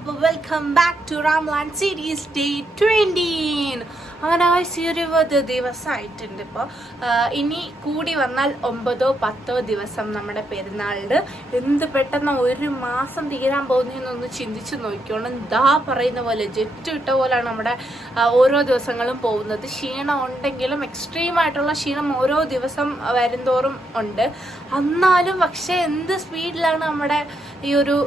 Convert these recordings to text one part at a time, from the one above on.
അപ്പോൾ welcome back to റാംലാൻ series day twenty അങ്ങനെ ആ ഇരുപത് ദിവസമായിട്ടുണ്ട് ഇപ്പോൾ ഇനി കൂടി വന്നാൽ ഒമ്പതോ പത്തോ ദിവസം നമ്മുടെ പെരുന്നാളിന്. എന്ത് പെട്ടെന്ന് ഒരു മാസം തീരാൻ പോകുന്നതെന്നൊന്ന് ചിന്തിച്ച് നോക്കിക്കോണം. ദാ പറയുന്ന പോലെ ജെറ്റ് ഇട്ട പോലെയാണ് നമ്മുടെ ഓരോ ദിവസങ്ങളും പോകുന്നത്. ക്ഷീണം ഉണ്ടെങ്കിലും എക്സ്ട്രീം ആയിട്ടുള്ള ക്ഷീണം ഓരോ ദിവസം വരുംതോറും ഉണ്ട്. എന്നാലും പക്ഷേ എന്ത് സ്പീഡിലാണ് നമ്മുടെ ഈ ഒരു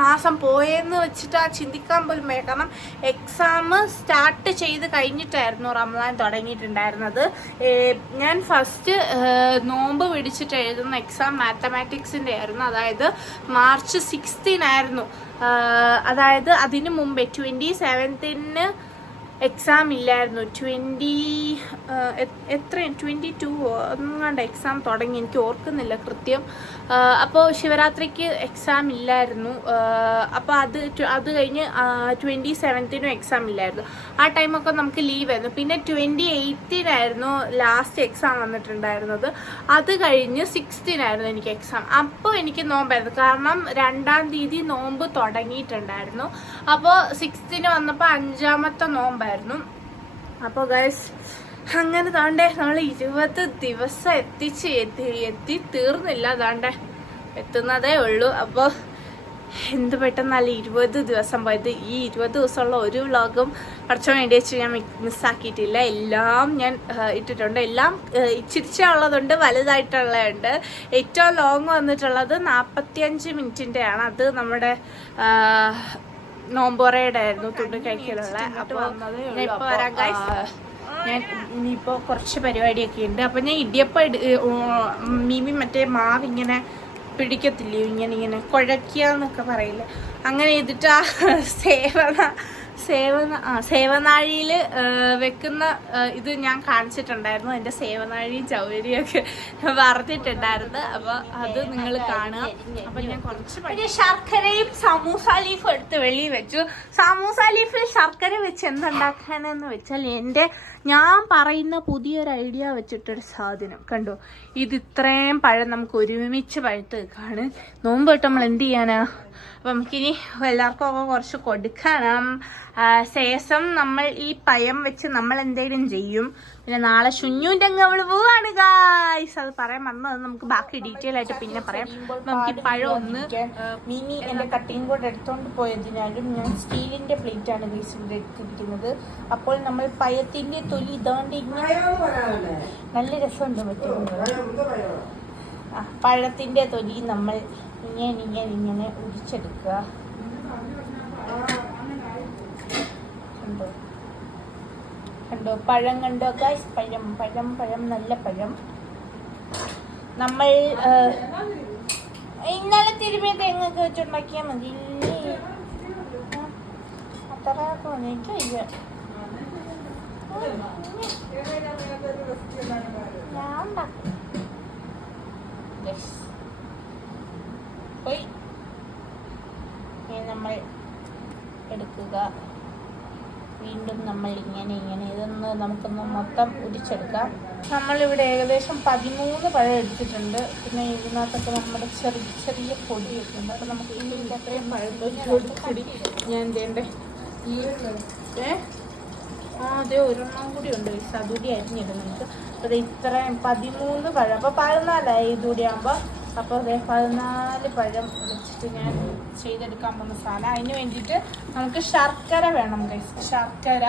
മാസം പോയെന്ന് വെച്ചിട്ട് ആ ചിന്തിക്കാൻ പോലും വേണ്ട കാരണം എക്സാം സ്റ്റാർട്ട് ചെയ്ത് കഴിഞ്ഞിട്ടായിരുന്നു റംലാൻ തുടങ്ങിയിട്ടുണ്ടായിരുന്നത്. ഞാൻ ഫസ്റ്റ് നോമ്പ് പിടിച്ചിട്ട് എഴുതുന്ന എക്സാം മാത്തമാറ്റിക്സിന്റെ ആയിരുന്നു. അതായത് മാർച്ച് സിക്സ്റ്റീനായിരുന്നു അതായത് അതിന് മുമ്പേ ട്വന്റി സെവൻത്തിന് എക്സാം ഇല്ലായിരുന്നു ട്വന്റി എത്ര ട്വന്റി ടു ഒന്നുകൊണ്ട് എക്സാം തുടങ്ങി. എനിക്ക് ഓർക്കുന്നില്ല കൃത്യം. അപ്പോൾ ശിവരാത്രിക്ക് എക്സാം ഇല്ലായിരുന്നു. അപ്പോൾ അത് അത് കഴിഞ്ഞ് ട്വന്റി സെവൻത്തിനും എക്സാം ഇല്ലായിരുന്നു. ആ ടൈമൊക്കെ നമുക്ക് ലീവ് ആയിരുന്നു. പിന്നെ ട്വന്റി എയ്റ്റിനായിരുന്നു ലാസ്റ്റ് എക്സാം വന്നിട്ടുണ്ടായിരുന്നത്. അത് കഴിഞ്ഞ് സിക്സ്റ്റീനായിരുന്നു എനിക്ക് എക്സാം അപ്പോൾ എനിക്ക് നോമ്പായിരുന്നു. കാരണം രണ്ടാം തീയതി നോമ്പ് തുടങ്ങിയിട്ടുണ്ടായിരുന്നു. അപ്പോൾ സിക്സ്റ്റീന് വന്നപ്പോൾ അഞ്ചാമത്തെ നോമ്പായിരുന്നു. അപ്പോൾ ഗൈസ് അങ്ങനെ താണ്ടേ നമ്മൾ ഇരുപത് ദിവസം എത്തിച്ച് എത്തി എത്തി തീർന്നില്ല താണ്ടേ. എത്തുന്നതേ ഉള്ളൂ. അപ്പോൾ എന്ത് പെട്ടെന്നല്ല ഇരുപത് ദിവസം പോയത്? ഈ ഇരുപത് ദിവസമുള്ള ഒരു വ്ളോഗും കുറച്ച് വേണ്ടി വെച്ച് ഞാൻ മിസ്സാക്കിയിട്ടില്ല. എല്ലാം ഞാൻ ഇട്ടിട്ടുണ്ട്. എല്ലാം ഇച്ചിരിച്ച ഉള്ളതുണ്ട് വലുതായിട്ടുള്ളതുണ്ട്. ഏറ്റവും ലോങ് വന്നിട്ടുള്ളത് നാൽപ്പത്തിയഞ്ച് മിനിറ്റിന്റെയാണ് അത് നമ്മുടെ നോമ്പോറയുടെ ആയിരുന്നു തുണ്ട് കഴിക്കലുള്ള. അപ്പോൾ ഞാൻ ഇപ്പോൾ വരാം ഞാൻ ഇനിയിപ്പോൾ കുറച്ച് പരിപാടിയൊക്കെ ഉണ്ട്. അപ്പം ഞാൻ ഇടിയപ്പം മീമി മറ്റേ മാവ് ഇങ്ങനെ പിടിക്കത്തില്ലയോ ഇങ്ങനെ ഇങ്ങനെ കുഴക്കുക എന്നൊക്കെ പറയില്ലേ? അങ്ങനെ ചെയ്തിട്ട് ആ സേവന സേവന ആ സേവനാഴിയിൽ വെക്കുന്ന ഇത് ഞാൻ കാണിച്ചിട്ടുണ്ടായിരുന്നു. എന്റെ സേവനാഴിയും ചൗരിയൊക്കെ വറുത്തിട്ടുണ്ടായിരുന്നു അപ്പോൾ അത് നിങ്ങൾ കാണുക. അപ്പം ഞാൻ കുറച്ച് പിന്നെ ശർക്കരയും സമൂസ ലീഫും എടുത്ത് വെളിയിൽ വെച്ചു. സമൂസ ലീഫിൽ ശർക്കര വെച്ച് എന്തുണ്ടാക്കാനെന്ന് വെച്ചാൽ എന്റെ ഞാൻ പറയുന്ന പുതിയൊരു ഐഡിയ വെച്ചിട്ടൊരു സാധനം. കണ്ടോ? ഇത് ഇത്രയും പഴം നമുക്ക് ഒരുമിച്ച് പഴുത്ത് വെക്കാണ് നോമ്പ് തൊട്ട് നമ്മൾ എന്ത് ചെയ്യാനാ? അപ്പം നമുക്കിനി എല്ലാവർക്കും ഒക്കെ കുറച്ച് കൊടുക്കണം. ആ, ശേഷം നമ്മൾ ഈ പയം വെച്ച് നമ്മൾ എന്തെങ്കിലും ചെയ്യും. പിന്നെ നാളെ ശുഞ്ഞുവിന്റെ അങ്ങ് അവൾ പോവാണ് ഗായ്സ് അത് പറയാൻ മറന്നത് നമുക്ക് ബാക്കി ഡീറ്റെയിൽ ആയിട്ട് പിന്നെ പറയാം. നമുക്ക് ഈ പഴം ഒന്ന് മിനി എന്റെ കട്ടിങ് ബോർഡ് എടുത്തോണ്ട് പോയതിനാലും ഞാൻ സ്റ്റീലിന്റെ പ്ലേറ്റ് ആണ് ഗൈസ് ഇവിടെ എടുത്തിരിക്കുന്നത്. അപ്പോൾ നമ്മൾ പയത്തിന്റെ തൊലി ഇതാണ്ട് ഇങ്ങനെ നല്ല രസമുണ്ട് ആ പഴത്തിന്റെ തൊലി നമ്മൾ ഇങ്ങനെ ഇങ്ങനെ ഇങ്ങനെ ഉരിച്ചെടുക്കുക. കണ്ടോ. കണ്ടോ. പഴം കണ്ടോ. ഗൈസ് പഴം. പഴം പഴം നല്ല പഴം. നമ്മൾ ഇന്നലെ തിരുമിയ തേങ്ങൊക്കെ വെച്ചുണ്ടാക്കിയാൽ മതി. അത്ര ഞാൻ നമ്മൾ എടുക്കുക. വീണ്ടും നമ്മൾ ഇങ്ങനെ ഇങ്ങനെ. ഇതൊന്ന് നമുക്കൊന്ന് മൊത്തം ഉരിച്ചെടുക്കാം. നമ്മളിവിടെ ഏകദേശം പതിമൂന്ന് പഴം എടുത്തിട്ടുണ്ട്. പിന്നെ ഇതിനകത്തൊക്കെ നമ്മുടെ ചെറിയ ചെറിയ പൊടിയൊക്കെ ഉണ്ട് അപ്പോൾ നമുക്ക് ഇതിന്റെ അത്രയും പഴം ഞാൻ ചെയ്യണ്ടേ? ഈ ഏ? ആ അതെ ഒരെണ്ണം കൂടി ഉണ്ട്. സതുടി അതുകൂടി അരിഞ്ഞിടും നമുക്ക്. അപ്പോൾ ഇത്രയും പതിമൂന്ന് പഴം. അപ്പോൾ പതിനാലായി ഇതുകൂടി ആകുമ്പോൾ അപ്പോൾ അതേ പതിനാല് പഴം വെച്ചിട്ട് ഞാൻ ചെയ്തെടുക്കാൻ പോകുന്ന സാധനം. അതിന് വേണ്ടിയിട്ട് നമുക്ക് ശർക്കര വേണം ഗൈസ് ശർക്കര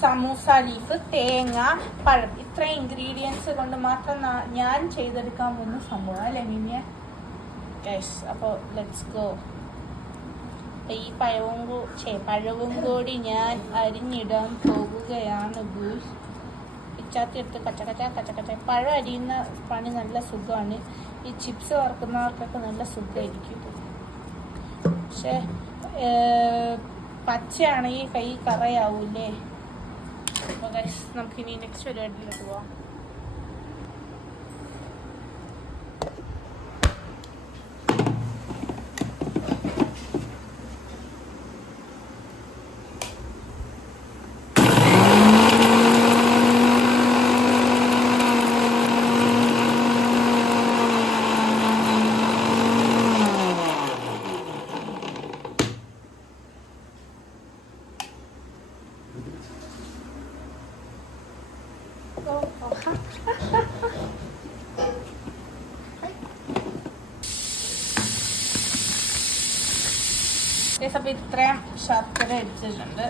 സമൂസ ലീഫ് തേങ്ങ പഴം. ഇത്രയും ഇൻഗ്രീഡിയൻസ് കൊണ്ട് മാത്രം ഞാൻ ചെയ്തെടുക്കാൻ പോകുന്ന സംഭവം അല്ലേ മിനിയ? ഗൈസ് അപ്പോൾ ലെറ്റ്സ് ഗോ ഈ പഴവും കൂ- പഴവും കൂടി ഞാൻ അരിഞ്ഞിടാൻ പോകുകയാണ് ഗൂസ് പിച്ചാത്തി എടുത്ത് കച്ചക്കച്ച കച്ച കച്ച കച്ച പഴം അരിയുന്ന പണി നല്ല സുഖമാണ്. ഈ ചിപ്സ് വറുക്കുന്നവർക്കൊക്കെ നല്ല സുഖമായിരിക്കും. പക്ഷേ പച്ചയാണെങ്കിൽ കൈ കറയാവൂലേ അപ്പോൾ നമുക്ക് നമുക്കിനി നെക്സ്റ്റ് പരിപാടിയിലോട്ട് പോവാം. ശർക്കര അടിച്ചിട്ടുണ്ട്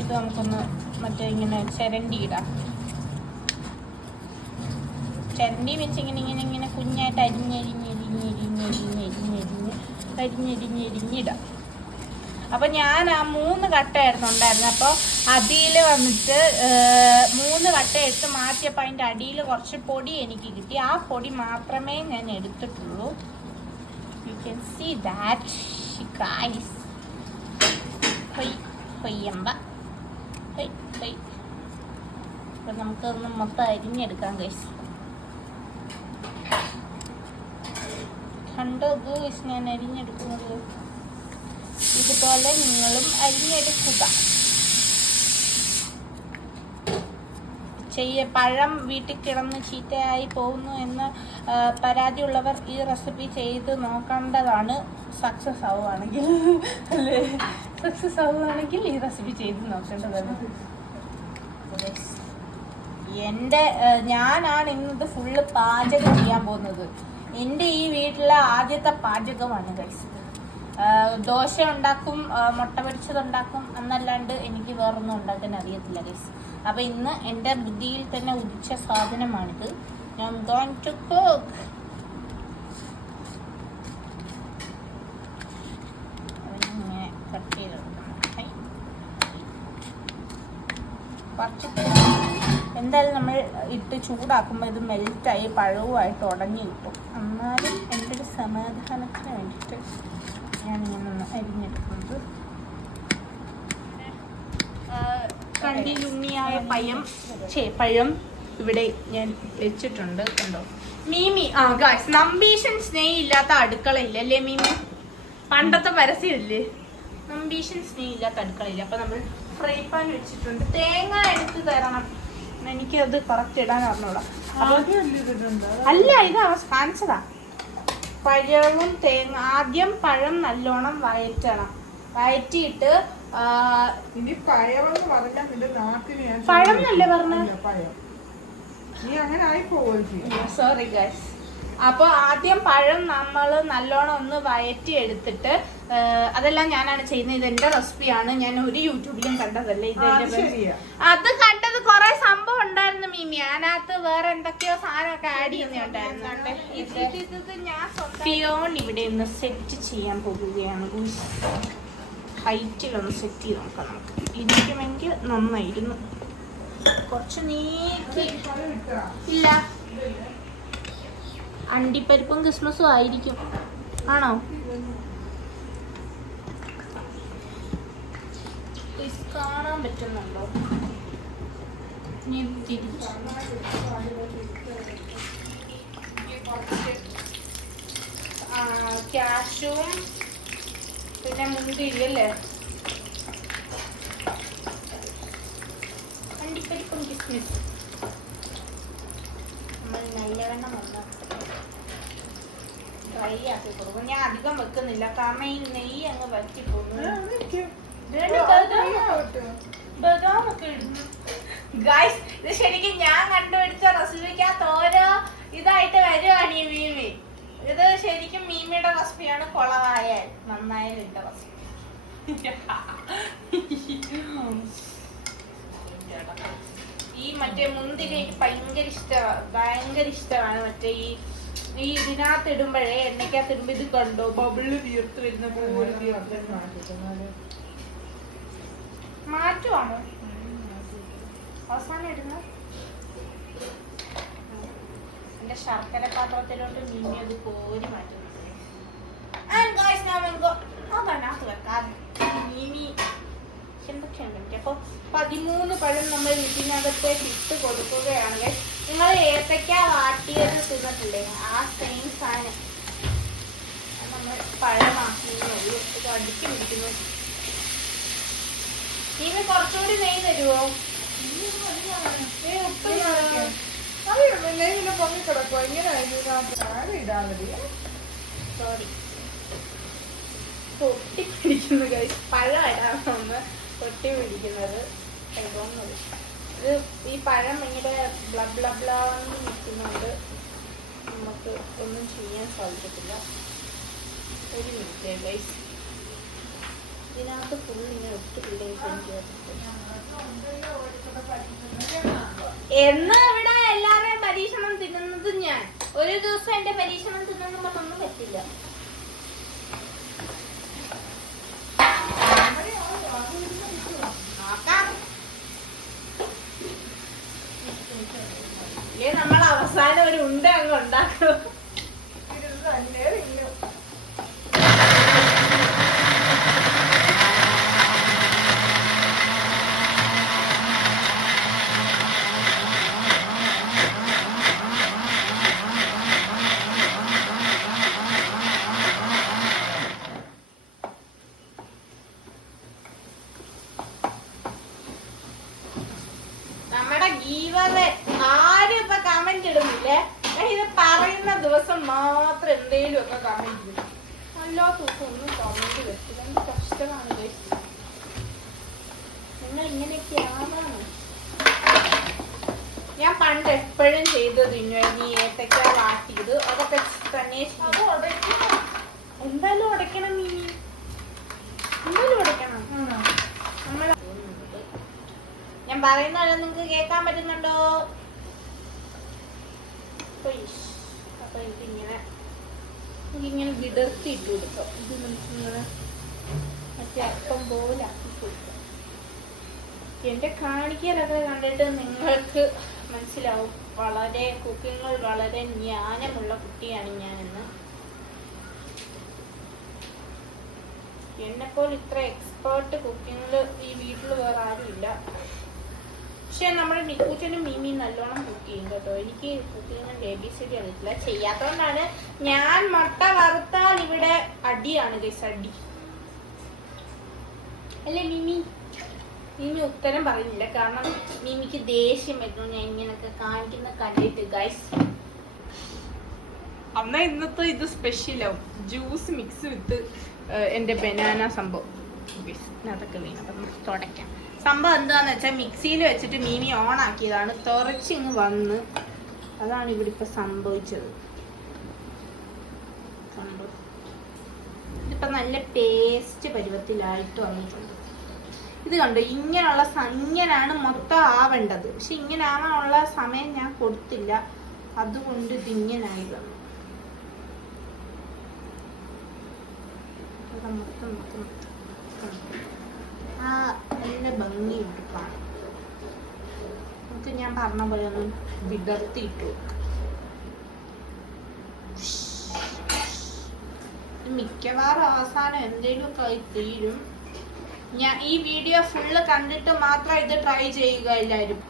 ഇത് നമുക്കൊന്ന് മറ്റേ ഇങ്ങനെ ചിരണ്ടിയിടാം. ചിരണ്ടി വെച്ച് ഇങ്ങനെ ഇങ്ങനെ ഇങ്ങനെ കുഞ്ഞായിട്ട് അരിഞ്ഞരിഞ്ഞരിഞ്ഞരിഞ്ഞരിഞ്ഞരിഞ്ഞരിഞ്ഞ് അരിഞ്ഞരിഞ്ഞരിഞ്ഞിടാം. അപ്പൊ ഞാൻ ആ മൂന്ന് കട്ടയായിരുന്നു ഉണ്ടായിരുന്നത് അപ്പോൾ അതിൽ വന്നിട്ട് മൂന്ന് കട്ട എടുത്ത് മാറ്റിയപ്പോൾ അതിന്റെ അടിയിൽ കുറച്ച് പൊടി എനിക്ക് കിട്ടി. ആ പൊടി മാത്രമേ ഞാൻ എടുത്തിട്ടുള്ളൂ. You can see that guys ഹൊയ് ഹൊയ്യമ്പ ഹൊയ് ഹൊയ് അപ്പം നമുക്കൊന്ന് മൊത്തം അരിഞ്ഞെടുക്കാം ഗൈസ് കണ്ടോ ഗൈസ് ഞാൻ അരിഞ്ഞെടുക്കുന്നത്? ഇതുപോലെ നിങ്ങളും അരിഞ്ഞെടുക്കുക. ചെയ്യ പഴം വീട്ടിൽ കിടന്ന് ചീത്തയായി പോകുന്നു എന്ന് പരാതി പരാതിയുള്ളവർ ഈ റെസിപ്പി ചെയ്ത് നോക്കേണ്ടതാണ്. സക്സസ് ആവുകയാണെങ്കിൽ അല്ലേ? സക്സസ് ആവുകയാണെങ്കിൽ ഈ റെസിപ്പി ചെയ്ത് നോക്കേണ്ടതാണ്. എന്റെ ഞാനാണ് ഇന്നത് ഫുള്ള് പാചകം ചെയ്യാൻ പോകുന്നത്. എന്റെ ഈ വീട്ടിലെ ആദ്യത്തെ പാചകമാണ് ഗൈസ് ദോശ ഉണ്ടാക്കും മുട്ട പൊരിച്ചത് ഉണ്ടാക്കും എന്നല്ലാണ്ട് എനിക്ക് വേറൊന്നും ഉണ്ടാക്കാൻ അറിയത്തില്ല ഗൈസ് അപ്പം ഇന്ന് എന്റെ ബുദ്ധിയിൽ തന്നെ ഉദിച്ച സാധനമാണിത്. ഞാൻ ഗോയിങ് ടു കുക്ക് ഇങ്ങനെ കട്ട് ചെയ്തെടുക്കണം ഹൈ. കുറച്ച് എന്തായാലും നമ്മൾ ഇട്ട് ചൂടാക്കുമ്പോൾ ഇത് മെൽറ്റായി പഴവുമായിട്ട് ഉടഞ്ഞു കിട്ടും. എന്നാലും എന്റെ ഒരു സമാധാനത്തിന് വേണ്ടിയിട്ട് ഞാൻ ഒന്ന് അരിഞ്ഞെടുക്കുന്നത്. കണ്ടിലുണ്ണിയായ പയം ചേ പഴം ഇവിടെ ഞാൻ വെച്ചിട്ടുണ്ട് കണ്ടോ? മീമി ആ ഗായ്സ് നമ്പീഷൻ സ്നേഹില്ലാത്ത അടുക്കളയില്ല അല്ലേ മീമി? പണ്ടത്തെ പരസ്യമില്ലേ നമ്പീഷൻ സ്നേഹില്ലാത്ത അടുക്കളയില്ല? അപ്പൊ നമ്മൾ ഫ്രൈ പാൻ വെച്ചിട്ടുണ്ട്. തേങ്ങ എടുത്ത് തരണം. എനിക്കത് കറക്റ്റ് ഇടാൻ അറിഞ്ഞൂടാ. അപ്പൊ അല്ല ഇത് അവ- കാണിച്ചതാ പഴവും തേങ്ങ ആദ്യം പഴം നല്ലോണം വയറ്റണം. വയറ്റിയിട്ട് ആ, ഇനി പഴമെന്ന് പറഞ്ഞാൽ നിന്റെ നാക്കിന് ഞാൻ പഴം എന്നല്ലേ പറഞ്ഞു? പഴം. നീ അങ്ങനെ ആയി പോവുകയും സോറി ഗൈസ് അപ്പൊ ആദ്യം പഴം നമ്മൾ നല്ലോണം ഒന്ന് വയറ്റി എടുത്തിട്ട് അതെല്ലാം ഞാനാണ് ചെയ്യുന്നത്. ഇത് എന്റെ റെസിപ്പിയാണ്. ഞാൻ ഒരു യൂട്യൂബിലും കണ്ടതല്ലേ ഇത് അത്. കണ്ടത് കുറെ സംഭവം ഉണ്ടായിരുന്നു മീമി. അതിനകത്ത് വേറെ എന്തൊക്കെയോ സാധനമൊക്കെ ആഡ് ചെയ്യുന്നുണ്ടായിരുന്നു ഞാൻ ഫിയോൺ ഇവിടെ ഒന്ന് സെറ്റ് ചെയ്യാൻ പോകുകയാണ് ഹൈറ്റിലൊന്ന് സെറ്റ് ചെയ്ത് നോക്കാം നമുക്ക്. ഇരിക്കുമെങ്കിൽ നന്നായിരുന്നു. കുറച്ച് നീക്കി. ഇല്ല. അണ്ടിപ്പരിപ്പും ക്രിസ്മസും ആയിരിക്കും. ആണോ? കാണാൻ പറ്റുന്നുണ്ടോ? ക്യാഷും പിന്നെ മുന്തിരി അല്ലേ? അണ്ടിപ്പരിപ്പും കിസ്മിസ് നമ്മൾ നല്ലവണ്ണം ഒന്ന് ഡ്രൈ ആക്കി കൊടുക്കും. ഞാൻ അധികം വെക്കുന്നില്ല. കാരണം ഈ നെയ്യ് അങ്ങ് വറ്റി പോകുന്നു ബദാമൊക്കെ ഇടുന്നു. ഗൈസ് ഇത് ശരിക്കും ഞാൻ കണ്ടുപിടിച്ച റെസിപ്പിക്കകത്ത് ഓരോ ഇതായിട്ട് വരുവാണ് ഈ മീമി ഇത് ശരിക്കും മീമിയുടെ റെസിപ്പിയാണ് കൊളവായാൽ നന്നായാലും എന്റെ റെസിപ്പി ഈ മറ്റേ മുന്തിരി എനിക്ക് ഭയങ്കര ഇഷ്ടമാണ് ഭയങ്കര ഇഷ്ടമാണ് മറ്റേ ഈ ഈ ഇതിനകത്ത് ഇടുമ്പോഴേ എണ്ണയ്ക്കകത്ത് ഇടുമ്പോ ഇത് കണ്ടോ? ബബിൾ തീർത്ത് വരുന്ന പോലെ തീർത്ത് മാറ്റുവാണോ? അവസാനം ഇടുന്ന? എന്റെ ശർക്കര പാത്രത്തിലോട്ട് മിന്നി അത് കോരി മാറ്റുന്നു. And guys, now I'm go- അതതിനകത്ത് വെക്കാം മീനി എന്തൊക്കെയുണ്ട് എനിക്ക് അപ്പൊ പതിമൂന്ന് പഴം നമ്മൾ ഇതിനകത്തെ ഇട്ട് കൊടുക്കുകയാണ് guys. നിങ്ങൾ ഏത്തക്ക വാട്ടിയത് തിന്നിട്ടില്ലേ ആ സെയിം സാധനം. നമ്മൾ പഴമാക്കുന്നുള്ളൂ പിടിക്കുന്നു ഇനി കുറച്ചുകൂടി നെയ് തരുമോ പൊങ്ങിക്കിടക്കോ ഇങ്ങനെ ആരും ഇടാതെ സോറി പൊട്ടി പിടിക്കുന്നു guys. പഴം ഇടാൻ പൊട്ടി പിടിക്കുന്നത്. കൈകൊന്നത് ഇത് ഈ പഴം ഭയങ്കര ബ്ലബ്ലബ്ലാന്ന് ബ്ല ബ്ലാന്ന് നിൽക്കുന്നുണ്ട്. നമുക്ക് ഒന്നും ചെയ്യാൻ സാധിക്കത്തില്ല. ഒരു മിനിറ്റ് ഗൈസ് ഇതിനകത്ത് ഫുൾ ഇങ്ങനെ ഒട്ടുപിള്ളേ എന്നാ ഇവിടെ എല്ലാവരെയും പരീക്ഷണം തിന്നുന്നത് ഞാൻ. ഒരു ദിവസം എന്റെ പരീക്ഷണം തിന്നുന്നൊന്നും പറ്റില്ല. നോക്കാം. നമ്മൾ അവസാനം ഒരു ഉണ്ട അങ്ങ് ഉണ്ടാക്കും നമ്മുടെ ഗീവറെ ആരും ഇപ്പൊ കമന്റ് ഇടുന്നില്ലേ ഞാൻ ഇത് പറയുന്ന ദിവസം മാത്രം എന്തേലും ഒക്കെ കമന്റ് ഇടും അല്ലാത്ത ദിവസം ഒന്നും കമന്റ് വെച്ചില്ല എന്ത് കഷ്ടമാണ് guys. നിങ്ങൾ ഇങ്ങനെയൊക്കെയാണ് ഞാൻ പണ്ട് എപ്പോഴും ചെയ്തത് ഇനി ഏത്തക്ക വാട്ടിയത് അതൊക്കെ തന്നെ ചെയ്യും. എന്തായാലും ഉടയ്ക്കണം മീനി എന്തായാലും ഉടയ്ക്കണം നമ്മൾ നിങ്ങക്ക് നിങ്ങൾക്ക് കേൾക്കാൻ പറ്റുന്നുണ്ടോ. അപ്പൊ എനിക്കിങ്ങനെ എനിക്കിങ്ങനെ വിടർത്തി ഇട്ട് കൊടുക്കാം ഇത് നമുക്കിങ്ങനെ മറ്റേ അപ്പം പോലെ ആക്കി കൊടുക്കാം എന്റെ കാണിക്കലൊക്കെ കണ്ടിട്ട് നിങ്ങൾക്ക് മനസ്സിലാവും. വളരെ കുക്കിങ്ങിൽ വളരെ ജ്ഞാനമുള്ള കുട്ടിയാണ് ഞാനെന്ന്. എന്നെപ്പോലെ ഇത്ര എക്സ്പേർട്ട് കുക്കിങ്ങിൽ ഈ വീട്ടിൽ വേറെ ആരുമില്ല. പക്ഷെ നമ്മുടെ നിക്കൂച്ചനും മീമി നല്ലോണം കുക്ക് ചെയ്യും കേട്ടോ. എനിക്ക് കുക്കിങ്ങിന്റെ ബേബി സിഡി അറിയത്തില്ല. ചെയ്യാത്തോണ്ടാണ് ഞാൻ മുട്ട വറുത്താൽ ഇവിടെ അടിയാണ് ഗൈസ് അടി. അല്ലേ മിമി? മിമി ഉത്തരം പറയുന്നില്ല. കാരണം മിമിക്ക് ദേഷ്യം വരുന്നു. ഞാൻ ഇങ്ങനൊക്കെ കാണിക്കുന്ന കണ്ടിട്ട് ഗൈസ് അന്ന ഇന്നത്തെ ഇത് സ്പെഷ്യലാവും ജ്യൂസ് മിക്സ് വിത്ത് എന്റെ ബനാന സംഭവം. അതൊക്കെ വേണം. അപ്പം നമുക്ക് തുടയ്ക്കാം. സംഭവം എന്താന്ന് വെച്ചാൽ മിക്സിയിൽ വെച്ചിട്ട് മീമി ഓൺ ആക്കിയതാണ്. തെറിച്ചിങ് വന്ന്. അതാണ് ഇവിടെ ഇപ്പൊ സംഭവിച്ചത്. ഇതിപ്പോ നല്ല പേസ്റ്റ് പരുവത്തിലായിട്ട് വന്നിട്ടുണ്ട്. ഇത് കണ്ടോ? ഇങ്ങനെയുള്ള ഇങ്ങനാണ് മൊത്തം ആവേണ്ടത്. പക്ഷെ ഇങ്ങനെ ആവാനുള്ള സമയം ഞാൻ കൊടുത്തില്ല. അതുകൊണ്ട് ഇത് ഇങ്ങനായി വന്നു. മൊത്തം മൊത്തം. ആ നല്ല ഭംഗിയുണ്ട് കാണാൻ നമുക്ക് ഞാൻ പറഞ്ഞ പോലെ ഒന്ന് വിടർത്തിയിട്ട് കൊടുക്കാം. മിക്കവാറും അവസാനം എന്തെങ്കിലും ഒക്കെ ആയി തീരും. ഞാൻ ഈ വീഡിയോ ഫുള്ള് കണ്ടിട്ട് മാത്രം ഇത് ട്രൈ ചെയ്യുക എല്ലാവരും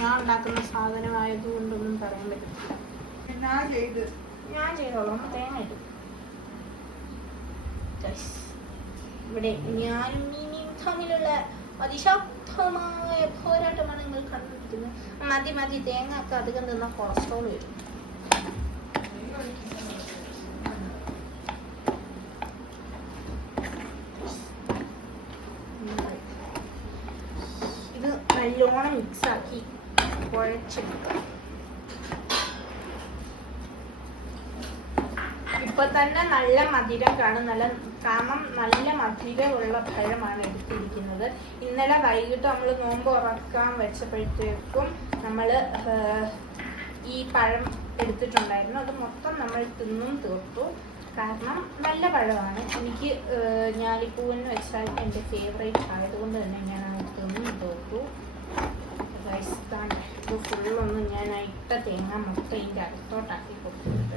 ഞാൻ ഉണ്ടാക്കുന്ന സാധനമായതുകൊണ്ടൊന്നും പറയാൻ പറ്റില്ല ഞാൻ ചെയ്ത്. ഞാൻ ചെയ്തോളാം. തേങ്ങ ഇടും ഇവിടെ ഞാനും മീനിയും തമ്മിലുള്ള അതിശക്തമായ പോരാട്ടമാണ് നിങ്ങൾ കണ്ടിരിക്കുന്നത് മതി മതി തേങ്ങ ഒക്കെ അധികം തിന്ന കൊളസ്ട്രോൾ വരും. ഇത് നല്ലോണം മിക്സ് ആക്കി കുഴച്ചെടുക്കാം ഇപ്പൊ തന്നെ നല്ല മധുരം കാണും. നല്ല കാരണം നല്ല മധുരമുള്ള പഴമാണ് എടുത്തിരിക്കുന്നത്. ഇന്നലെ വൈകിട്ട് നമ്മൾ നോമ്പ് ഉറക്കാൻ വെച്ചപ്പോഴത്തേക്കും നമ്മൾ ഈ പഴം എടുത്തിട്ടുണ്ടായിരുന്നു. അത് മൊത്തം നമ്മൾ തിന്നും തീർത്തു. കാരണം നല്ല പഴമാണ്. എനിക്ക് ഞാലിപ്പൂവെന്ന് വെച്ചാൽ എന്റെ ഫേവറേറ്റ് ആയതുകൊണ്ട് തന്നെ ഞാൻ അത് തിന്നും തീർത്തു. Guys, ഇതാണ്. ഫുള്ളൊന്നും ഞാൻ ഇട്ട തേങ്ങ മുട്ട ഇതിന്റെ അകത്തോട്ടാക്കി കൊടുത്തിട്ടുണ്ട്.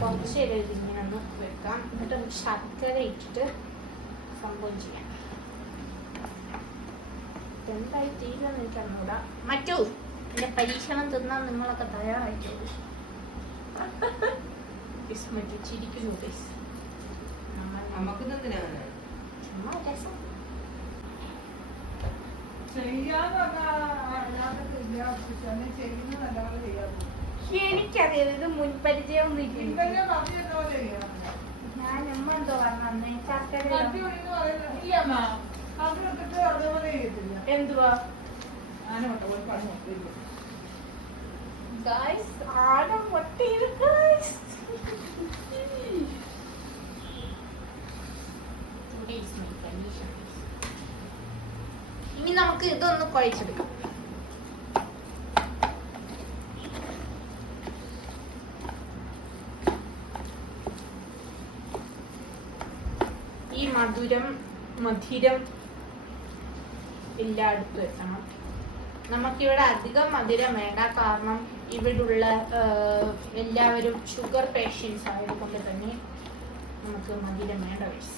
കുറച്ച് നേരം ഇതിങ്ങനെ ഒന്ന് വെക്കാം. എന്നിട്ട് നമുക്ക് ശർക്കര ഇട്ടിട്ട് സംഭവം ചെയ്യാം. എന്തായി തീരുമെന്ന് എനിക്ക് അറിഞ്ഞൂടാ. മറ്റു എന്റെ പരീക്ഷണം തിന്നാൻ നിങ്ങളൊക്കെ തയ്യാറായിട്ടുള്ളൂ മറ്റു ചിരിക്കുന്നു നമുക്ക് ചുമ്മാ രസം ചെയ്യാന്ന് പറഞ്ഞാൽ അല്ലാതൊക്കെ ഇല്ല തന്നെ ചെയ്യുന്നത് നല്ലപോലെ ചെയ്യാറുണ്ട് എനിക്കറിയാം ഇത് മുൻപരിചയമൊന്നും ഇല്ല ഞാൻ എന്തോ പറഞ്ഞേ ശർക്കര എന്തുവാ? ആന ഗായ്സ് ഇനി നമുക്ക് ഇതൊന്ന് കുഴച്ചെടുക്കാം. ഈ മധുരം മധുരം എല്ലായിടത്തും എത്തണം. നമുക്കിവിടെ അധികം മധുരം വേണ്ട. കാരണം ഇവിടുള്ള എല്ലാവരും ഷുഗർ പേഷ്യൻസ് ആയതുകൊണ്ട് തന്നെ നമുക്ക് മധുരം വേണ്ട guys.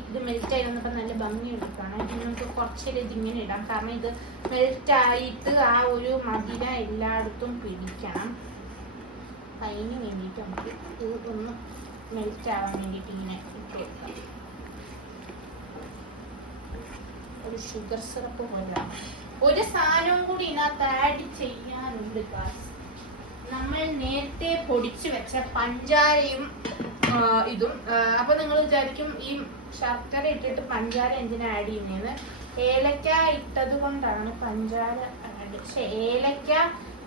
ഇത് മെൽറ്റ് ആയി വന്നപ്പോൾ നല്ല ഭംഗി എടുക്കണം നമുക്ക് കുറച്ചിൽ ഇത് ഇങ്ങനെ ഇടാം. കാരണം ഇത് മെൽറ്റ് ആയിട്ട് ആ ഒരു മതിര എല്ലായിടത്തും പിടിക്കണം. അതിന് വേണ്ടിയിട്ട് നമുക്ക് ഇത് ഒന്ന് മെൽറ്റ് ആവാൻ വേണ്ടിയിട്ട് ഇങ്ങനെ ഇട്ട് വെക്കാം ഒരു ഷുഗർ സിറപ്പ് പോലെ ഒരു സാധനവും കൂടി ഇതിനകത്ത് ആഡ് ചെയ്യാനുണ്ട് നമ്മൾ നേരത്തെ പൊടിച്ചു വെച്ച പഞ്ചാരയും ഇതും. അപ്പൊ നിങ്ങൾ വിചാരിക്കും ഈ ശർക്കര ഇട്ടിട്ട് പഞ്ചാര എന്തിനാ ആഡ് ചെയ്യുന്നതെന്ന് ഏലക്ക ഇട്ടത് കൊണ്ടാണ് പഞ്ചാര ആഡ് പക്ഷെ ഏലക്ക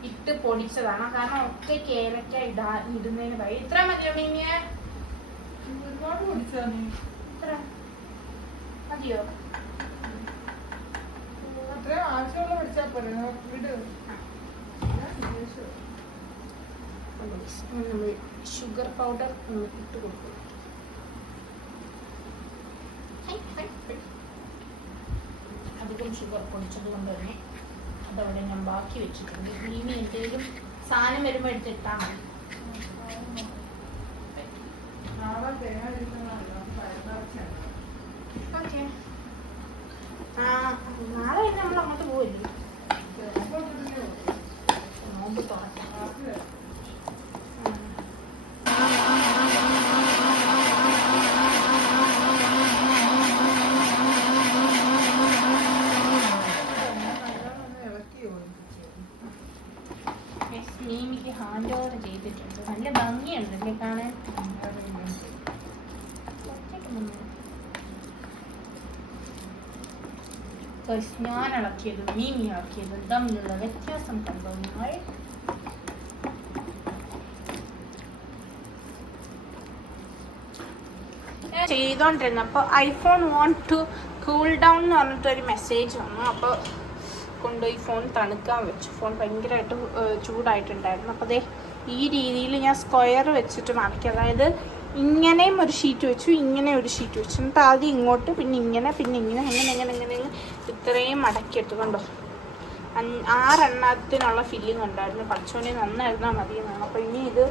ഇട്ട് പൊടിച്ചതാണ്. കാരണം ഒറ്റയ്ക്ക് ഏലക്ക ഇടാ ഇടുന്നതിന് പറയും ഇത്ര മതിയോ മീനിയ ഒരുപാട് പൊടിച്ചതാണ്. ഇത്ര. മതിയോ? അത്രയും ആവശ്യമുള്ള പഠിച്ചാ പോരെ. വിട്. നമ്മൾ ഷുഗർ പൗഡർ ഒന്ന് ഇട്ട് കൊടുക്കും. അധികം ഷുഗർ പൊടിച്ചത് കൊണ്ട് തന്നെ അതവിടെ ഞാൻ ബാക്കി വെച്ചിട്ടുണ്ട്. ഇനി എന്തെങ്കിലും സാധനം വരുമ്പോൾ എടുത്തിട്ടാൽ മതി. ഓക്കെ ആ നാളെ തന്നെ നമ്മൾ അങ്ങോട്ട് പോവില്ലേ? നോമ്പ് തുറക്കാം കാപ്പി വരും. നല്ലോണം ഒന്ന് ഇളക്കി യോജിപ്പിച്ചു. മീമിക്ക് ഹാൻഡ് ഓവർ ചെയ്തിട്ടുണ്ട് നല്ല ഭംഗിയുണ്ടല്ലേ കാണാൻ അത് ഇങ്ങനെ. മീമി ഇളക്കിയത് തമ്മിലുള്ള വ്യത്യാസം കണ്ടോ? നിങ്ങൾ ചെയ്തോണ്ടിരുന്നപ്പോൾ iPhone want to cool down എന്ന് പറഞ്ഞിട്ടൊരു മെസ്സേജ് വന്നു. അപ്പോൾ കൊണ്ടുപോയി ഫോൺ തണുക്കാൻ വെച്ചു. ഫോൺ ഭയങ്കരമായിട്ട് ചൂടായിട്ടുണ്ടായിരുന്നു. അപ്പോൾ അതേ ഈ രീതിയിൽ ഞാൻ സ്ക്വയർ വെച്ചിട്ട് മാറ്റി. അതായത് ഇങ്ങനെയും ഒരു ഷീറ്റ് വെച്ചു ഇങ്ങനെ ഒരു ഷീറ്റ് വെച്ചു. എന്നിട്ട് ആദ്യം ഇങ്ങോട്ട് പിന്നെ ഇങ്ങനെ പിന്നെ ഇങ്ങനെ അങ്ങനെ അങ്ങനെ ഇങ്ങനെ ഇത്രയും മടക്കിയെടുത്തു കണ്ടോ ആറെണ്ണത്തിനുള്ള ഫില്ലിംഗ് ഉണ്ടായിരുന്നു. പച്ചോണി നന്നായിരുന്നാൽ മതി എന്നാണ് അപ്പോൾ ഇനി ഇത്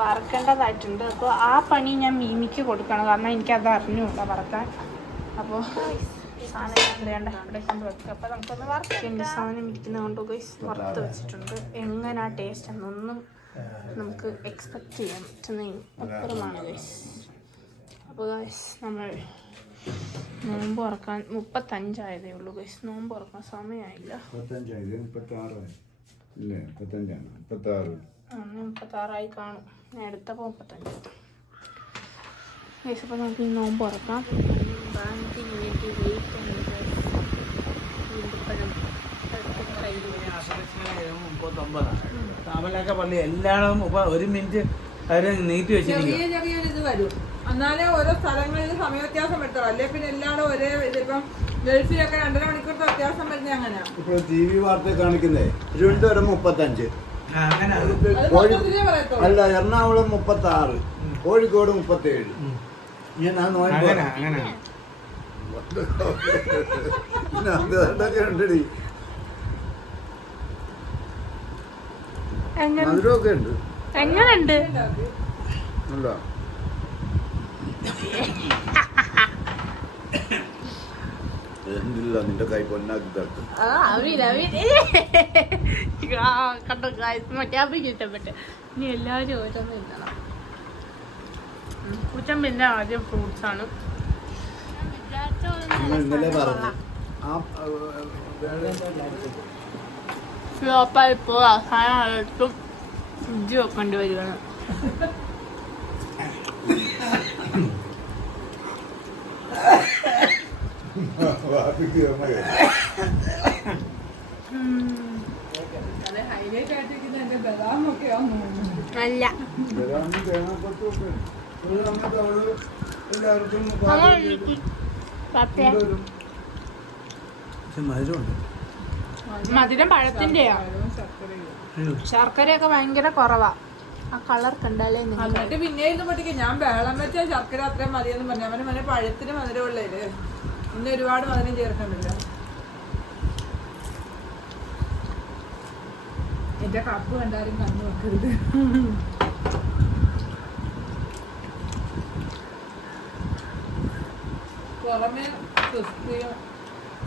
വറക്കേണ്ടതായിട്ടുണ്ട്. അപ്പോൾ ആ പണി ഞാൻ മീമിക്ക് കൊടുക്കണം. കാരണം എനിക്കത് അറിഞ്ഞുകൂടാ വറക്കാൻ. അപ്പോൾ അപ്പോൾ നമുക്കൊന്ന് വെച്ചിട്ടുണ്ട്. എങ്ങനെ ആ ടേസ്റ്റ് എന്നൊന്നും നമുക്ക് എക്സ്പെക്റ്റ് ചെയ്യാൻ പറ്റുന്ന അപ്പുറമാണ് അപ്പോൾ നമ്മൾ നോമ്പ് ഉറക്കാൻ മുപ്പത്തഞ്ചായതേ ഉള്ളൂ ഗൈസ് നോമ്പ് ഉറക്കാൻ സമയമായില്ല മുപ്പത്തഞ്ചായി. ഇത് മുപ്പത്താറായി ഇല്ലേ? മുപ്പത്തഞ്ചാണ്. മുപ്പത്താറ്. അന്ന് മുപ്പത്താറായി കാണും. ഞാൻ എടുത്തപ്പോൾ മുപ്പത്തഞ്ച്. ഗൈസ് അപ്പോൾ നമുക്ക് ഈ നോമ്പ് ഉറക്കാം ബാങ്കിന് വേണ്ടി വെയിറ്റ് ഈന്തപ്പഴം താമലൊക്കെ പള്ളി എല്ലായിടവും മുപ്പ- ഒരു മിനിറ്റ് അവർ നീട്ടി വെച്ചിരിക്കും എന്നാലേ ഓരോ സ്ഥലങ്ങളിൽ സമയവ്യത്യാസം വരുത്തുള്ളൂ. അല്ലെ? പിന്നെ എല്ലാവരും ഒരേ ഇതിപ്പം ഗൾഫിലൊക്കെ രണ്ടര മണിക്കൂറത്തെ വ്യത്യാസം വരുന്നത് അങ്ങനെയാണ് ഇപ്പോൾ ടി വി വാർത്ത കാണിക്കുന്നേ തിരുവനന്തപുരം മുപ്പത്തഞ്ച്. അല്ല എറണാകുളം മുപ്പത്തി ആറ് കോഴിക്കോട് ഞാൻ അതൊക്കെ ഉണ്ടടി. മധുരമൊക്കെ ഉണ്ട്. എങ്ങനെയുണ്ട്? ഉണ്ടോ? നിന്റെ കൈ പൊന്നാക്കി തട്ടും ആ അവർ അവർ ആ കണ്ടോ ഗായ്സ് മറ്റേ അഭിക്ക് ഇഷ്ടപ്പെട്ട് ഇനി എല്ലാവരും ഓരോന്നും ഇന്നണം കുറ്റം പിന്നെ ആദ്യം ഫ്രൂട്ട്സ് ആണ്. ഫ്ലോപ്പായി ഇപ്പോൾ അവസാനം ഫ്രിഡ്ജ് വെക്കേണ്ടി വരികയാണ് ബാപ്പിക്ക് നമ്മൾ അത് ഹൈലൈറ്റ് ആയിട്ടിരിക്കുന്ന എന്റെ ബദാമൊക്കെയാന്ന് തോന്നുന്നു അല്ല ബദാമും തേങ്ങാക്കൊത്തും ഒക്കെ ഒരു സമയത്ത് അവൾ എല്ലാവർക്കും നമ്മൾ പാൽ പപ്പേ കൊണ്ടുവരും. പക്ഷെ മധുരമുണ്ട് മധുരം പഴത്തിന്റെയാ. ശർക്കരയൊക്കെ ഭയങ്കര കുറവാ. ആ കളർ കണ്ടാലേ നിങ്ങൾ എന്നിട്ട് പിന്നെ ഇത് പഠിക്കും ഞാൻ ബഹളം വെച്ചാൽ ശർക്കര അത്രയും മതിയെന്ന് പറഞ്ഞു. അവന് മനെ പഴത്തിന് മധുരമുള്ളതിൽ ഇന്ന് ഒരുപാട് മധുരം ചേർക്കണ്ടില്ല എന്റെ കപ്പ് കണ്ടാലും കണ്ണു വെക്കരുത് പുറമെ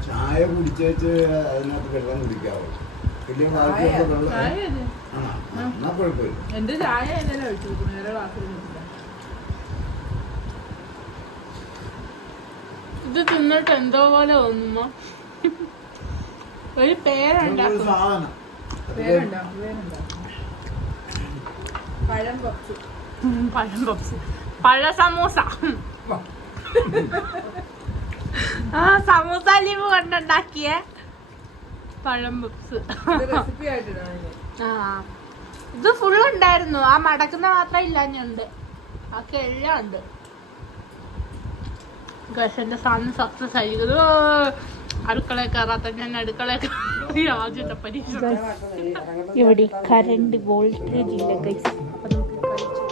ചായ കുടിച്ചേച്ച് അതിനകത്ത് വെള്ളം കുടിക്കാവോ? വലിയ ബാക്കിയൊക്കെ വെള്ളം? എന്നാ കുഴപ്പമില്ല. എന്റെ ചായ എന്നെ ഒഴിച്ചു വേറെ നേരെ ഇത് തിന്നിട്ട് എന്തോ പോലെ തോന്നുമ്പോ ഒരു പേരുണ്ടാക്കും പഴം പപ്സ്. പഴം പപ്സ്. പഴ സമൂസ. ആ സമൂസ ലീവ് കൊണ്ടുണ്ടാക്കിയ? പഴം പപ്സ്. ആ. ഇത് ഫുൾ ഉണ്ടായിരുന്നു. ആ മടക്കുന്ന മാത്രം ഇല്ലാഞ്ഞുണ്ട്. ബാക്കി എല്ലാം ഉണ്ട്. ഗഷന്റെ സാധനം സക്സസ് ആയിരിക്കുന്നു. അടുക്കള കയറാത്ത ഞാൻ അടുക്കള ആദ്യത്തെ പരീക്ഷ. ഇവിടെ കറണ്ട് വോൾട്ടേജ് ഇല്ല ഗൈസ് അപ്പൊ നമുക്ക് കഴിച്ചു